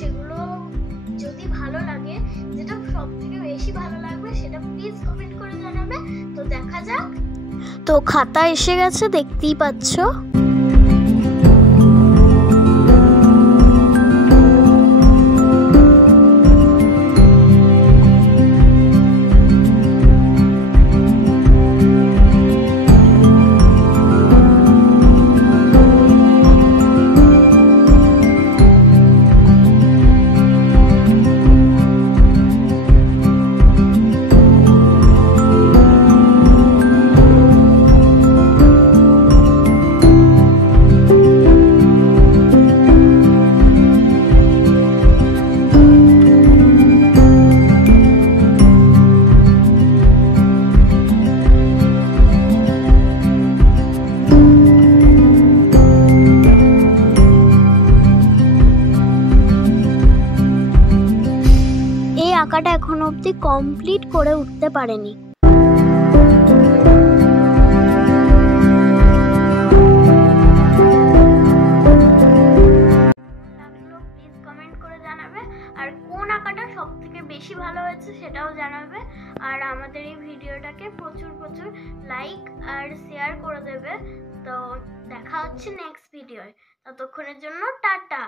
সেগুলো যদি ভালো লাগে, যেটা সব থেকে বেশি ভালো লাগবে সেটা প্লিজ কমেন্ট করে জানাবে। তো দেখা যাক। তো খাতা এসে গেছে, দেখতেই পাচ্ছ। আঁকাটা এখনো অবধি কমপ্লিট করে উঠতে পারেনি। প্লিজ কমেন্ট করে জানাবে, আর কোন আঁকাটা সব থেকে বেশি ভালো হয়েছে সেটাও জানাবে। আর আমাদের এই ভিডিওটাকে প্রচুর প্রচুর লাইক আর শেয়ার করে দেবে। তো দেখা হচ্ছে নেক্সট ভিডিওয়, ততক্ষণের জন্য টাটা।